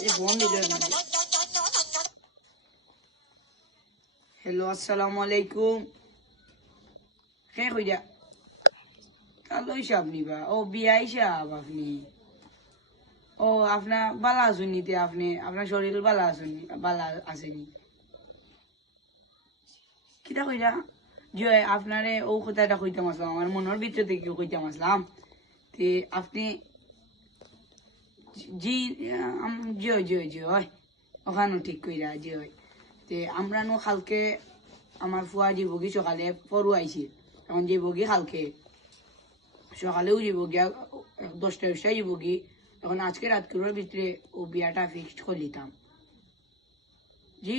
Hello अस्सलाम वालेकुम কে কইরা কালো হিসাব নিবা ও বিয়া হিসাব আপনি ও আপনার বালা আসুনিতে আপনি আপনার শরীর বালা আসুনি বালা আসেনি কিটা কইরা যে আপনারে ও কথাটা কইতাম আসলাম আমার মনের ভিতর থেকে কইতাম আসলাম তে আপনি জি জয় জয় জয় ওখানে ঠিক কইরা জয় তে আমরা নো কালকে আমার ফুয়া যে বগি সকালে পড়ু আইছি এখন যে বগি কালকে সকালেও যাব গিয়া 10টা যাব গি এখন আজকে রাত করার ভিতরে ও বিয়াটা ফিক্সড করে নিতাম জি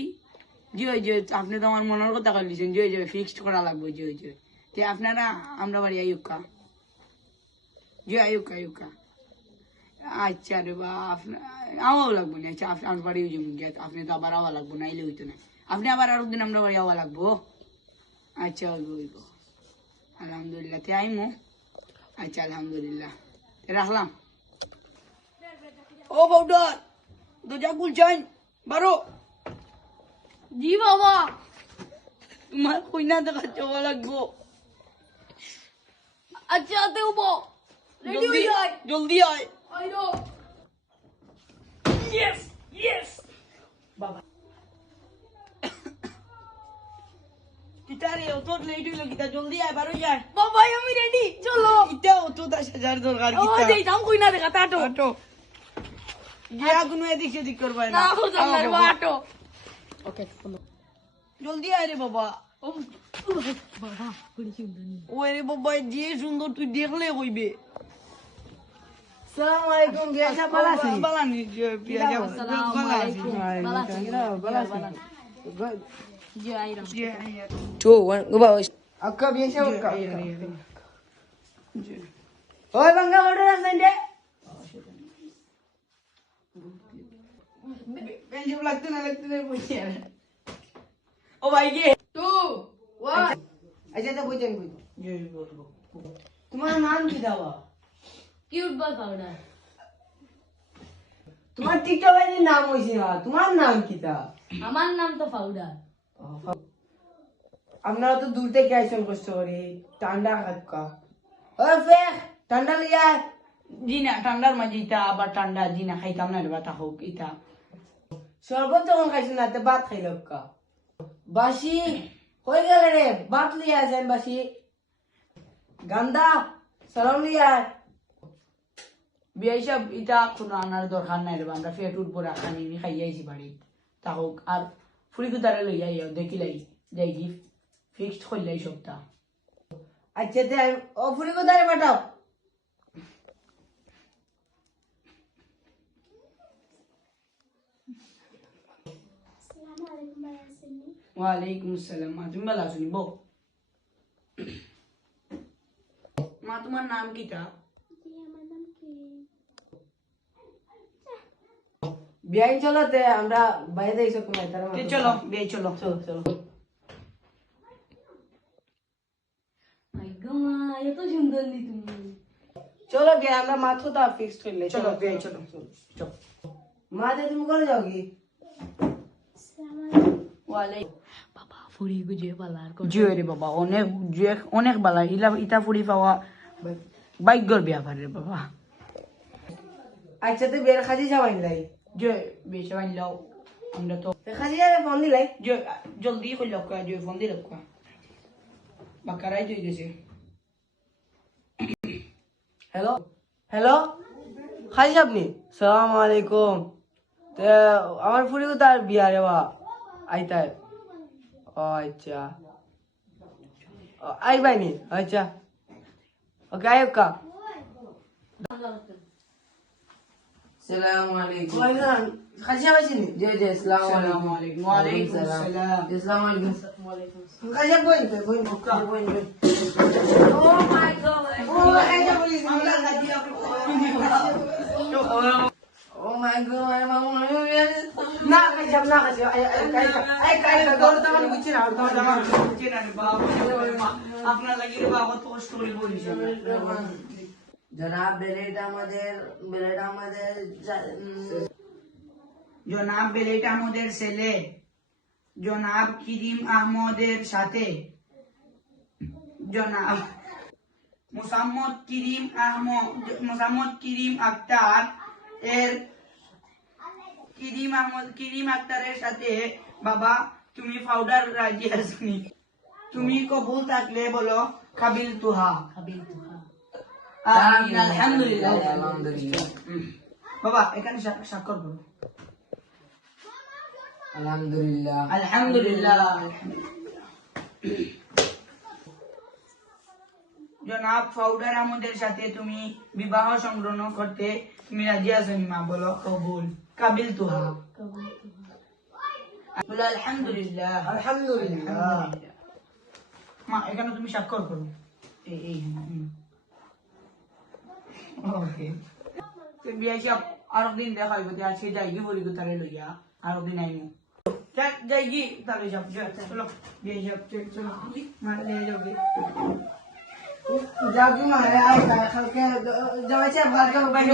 জি ওই যে আপনি তো আমার মনের কথা বলছেন যে ওই যে ফিক্সড করা লাগবে যে ওই যে তে আপনারা আমরা বাড়ি আয়ুকা জি আয়ুকা আয়ুকা আচ্ছা রে বা আওয়াও লাগবো না আচ্ছা আপনার বাড়িও যাবো গিয়া আপনি তো আবার আওয়া লাগবো না এলে হইতো না আপনি আবার আর দিন আমরা বাড়ি আওয়া লাগবো আচ্ছা হইব আলহামদুলিল্লাহ তে আইমো আচ্ছা আলহামদুলিল্লাহ রাখলাম ও বউডার দরজা খুলছেন বারো জি বাবা তোমার কইনা দেখা চাওয়া লাগবো আচ্ছা দেবো রেডি হয়ে যায় জলদি আয় আইরো ইয়েস ইয়েস বাবা কিতারে অত লেট হইলো কিতা জলদি আয় বারো যায় বাবা আমি রেডি চলো ইটা অত 10,000 দরকার ও কিতা দেই দাম কই না দেখা টাটো অটো গিয়া কোনো এদিক সেদিক করবাই না না ও জানার বাটো ওকে ফলো জলদি আয় রে বাবা ও বাবা বড়ি সুন্দর ওই রে বাবা যে সুন্দর তুই দেখলে হইবে আসসালামু আলাইকুম বিয়াশা বালাসি বালানি পিয়া আসসালামু আলাইকুম বালাসি জি আইরো 2 1 go bawo akka biasha akka oy banga order asende বেঞ্জি লাগতে না বসে ও ভাই গে 2 1 acha ta bojen boj জি বলবো তোমার নাম কি দাও কিউট বল পাউডার তোমার টিকটক এর নাম হইছে না তোমার নাম কি তা আমার নাম তো পাউডার আপনারা তো দূর থেকে আইসন কষ্ট করে ঠান্ডা খাক্কা ও ফেক ঠান্ডা লিয়া জি না ঠান্ডার মাঝে ইটা আবার ঠান্ডা জি না খাইতাম না রে বাতা হোক ইটা শরবত যখন খাইছেন না তে ভাত খাইল কা বাসি হয়ে গেল রে ভাত লিয়া যান বাসি গান্দা সালাম লিয়া বিয়া হিসাব ইটা কোনো আনার দরকার নাই রে আমরা ফেট উঠবো রাখানি খাই আইছি বাড়ি তা হোক আর ফুরি কুতারে লই আইও দেখিলাই যাই কি ফিক্সড করলাই সবটা আচ্ছা তে ও ফুরি কোথায় পাঠাও ওয়ালাইকুম আসসালাম মা তুমি ভালো আছো নি বউ মা তোমার নাম কিটা বিয়াই চলো তে আমরা বাইরে এসে কমাই তার তে চলো বিয়ে চলো চলো চলো মাই গড এত সুন্দর নি তুমি চলো বিয়া আমরা মাত্র তা ফিক্স করলে চলো বিয়ে চলো চলো মা যে তুমি করে যাও কি ওয়ালাইকুম বাবা ফুরি গুজে পালার জিও রে বাবা অনেক অনেক বালা ইটা ফুরি পাওয়া ভাগ্যর ব্যাপার রে বাবা আচ্ছা তে বিয়ের খাজি যাওয়াই লাই যে বেশি বানলাও আমরা তো খাজি যাবে ফোন দিলাই যে জলদি কইল কা যে ফোন দিল কা বাকারাই তুই গেছে হ্যালো হ্যালো খাজি আপনি সালাম আলাইকুম তে আমার ফুরি কো তার বিয়া রে বা আইতায় ও আচ্ছা আই বাইনি আচ্ছা ওকে আয়ুকা Assalamu alaikum. খাজি আবাইছি নি Jai Jai Assalamu আসসালামু alaikum. আলাইকুম ওয়ালাইকুম আসসালাম Assalamu alaikum. খাজি বই বই বই বই ও মাই গড ও খাজি বই আমরা খাজি Oh my God, my mom really. না খাজি না খাজি আই কাই দৌড় তামান বুঝছি না দৌড় তামান আপনার লাগি রে বাবা তো কষ্ট করে বলিছে জনাব বেলেট আমাদের জনাব বেলেট আহমদের ছেলে জনাব কিরিম আহমদের সাথে জনাব মোসাম্মদ কিরিম আক্তার এর কিরিম আক্তারের সাথে বাবা তুমি পাউডার রাজি আসনি তুমি কবুল থাকলে বলো কাবিল তুহা আলহামদুলিল্লাহ আলহামদুলিল্লাহ বাবা এখানে স্বাক্ষর করো আলহামদুলিল্লাহ আলহামদুলিল্লাহ জনাব পাউডার আমাদের সাথে তুমি বিবাহ সংগ্রহ করতে তুমি রাজি আছো মা বলো কবুল কাবিল তুহা বলো আলহামদুলিল্লাহ আলহামদুলিল্লাহ মা এখানে তুমি স্বাক্ষর করো এই ওকে তো বিয়া সাহেব আর দিন দেখা হইব তে আজকে যাই গিয়ে বলি তারে লইয়া আর দিন আইমু যাই গি তাহলে যাব চলো বিয়া সাহেব চলো মানে নিয়ে যাবে যাবি মারে আই কালকে যাওয়াছে ভাগ্য বাইরে